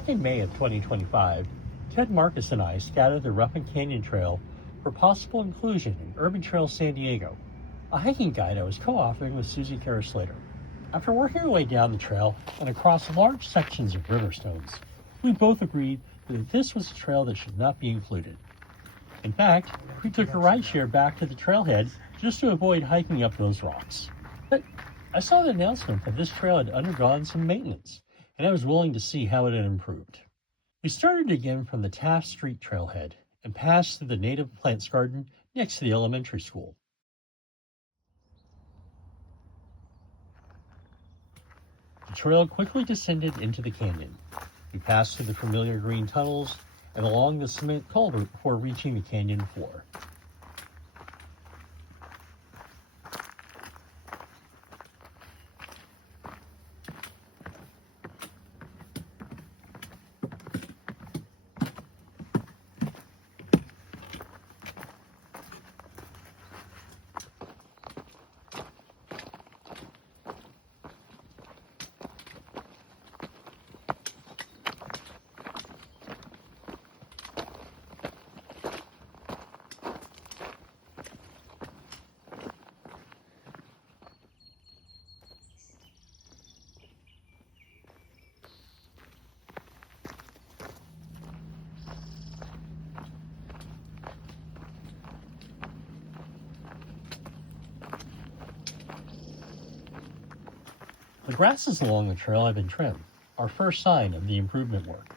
Back in May of 2025, Ted Marcus and I scouted the Ruffin Canyon Trail for possible inclusion in Urban Trails San Diego, a hiking guide I was co-authoring with Susie Carrislater. After working our way down the trail and across large sections of river stones, we both agreed that this was a trail that should not be included. In fact, we took a rideshare back to the trailhead just to avoid hiking up those rocks. But I saw the announcement that this trail had undergone some maintenance, and I was willing to see how it had improved. We started again from the Taft Street trailhead and passed through the native plants garden next to the elementary school. The trail quickly descended into the canyon. We passed through the familiar green tunnels and along the cement culvert before reaching the canyon floor. The grasses along the trail have been trimmed, our first sign of the improvement work.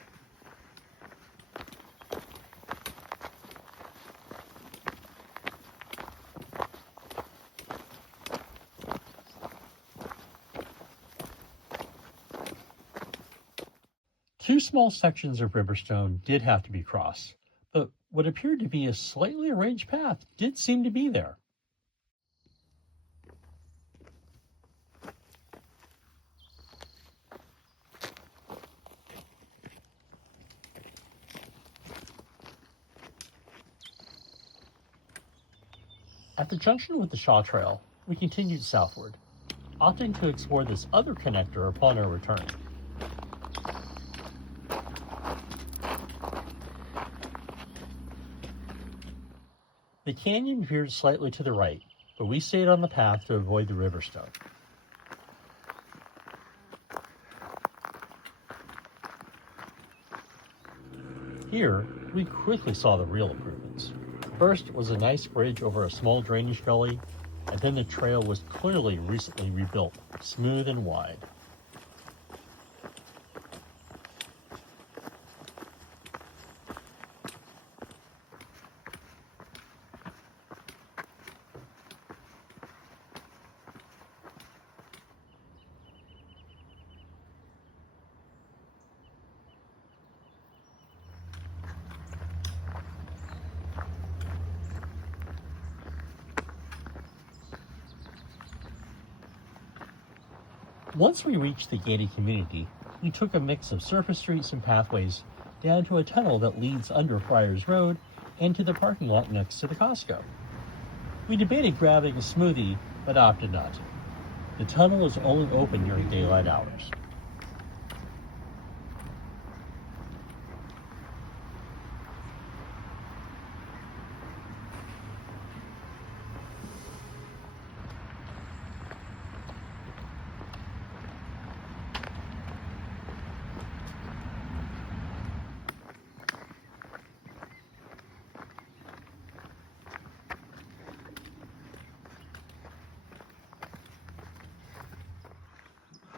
Two small sections of riverstone did have to be crossed, but what appeared to be a slightly arranged path did seem to be there. At the junction with the Shaw Trail, we continued southward, opting to explore this other connector upon our return. The canyon veered slightly to the right, but we stayed on the path to avoid the riverstone. Here, we quickly saw the real improvements. First was a nice bridge over a small drainage gully, and then the trail was clearly recently rebuilt, smooth and wide. Once we reached the gated community, we took a mix of surface streets and pathways down to a tunnel that leads under Friars Road and to the parking lot next to the Costco. We debated grabbing a smoothie, but opted not to. The tunnel is only open during daylight hours.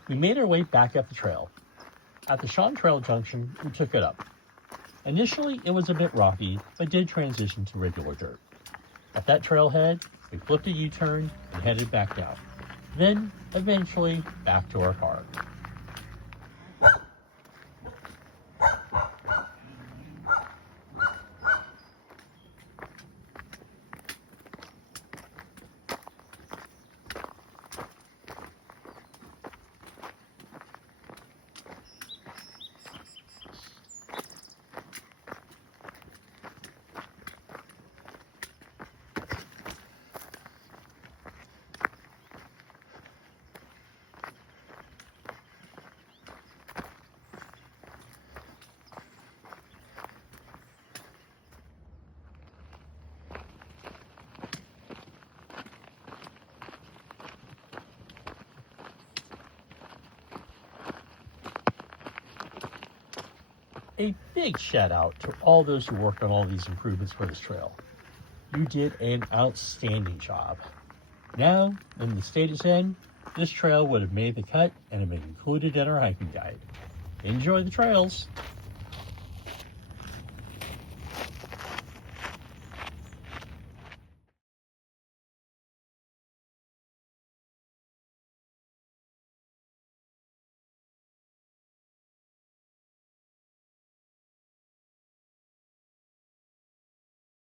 We made our way back up the trail. At the Shawn Trail junction, we took it up. Initially, it was a bit rocky, but did transition to regular dirt. At that trailhead, we flipped a U-turn and headed back down. Then, eventually, back to our car. A big shout out to all those who worked on all these improvements for this trail. You did an outstanding job. Now, when the state is in, this trail would have made the cut and have been included in our hiking guide. Enjoy the trails!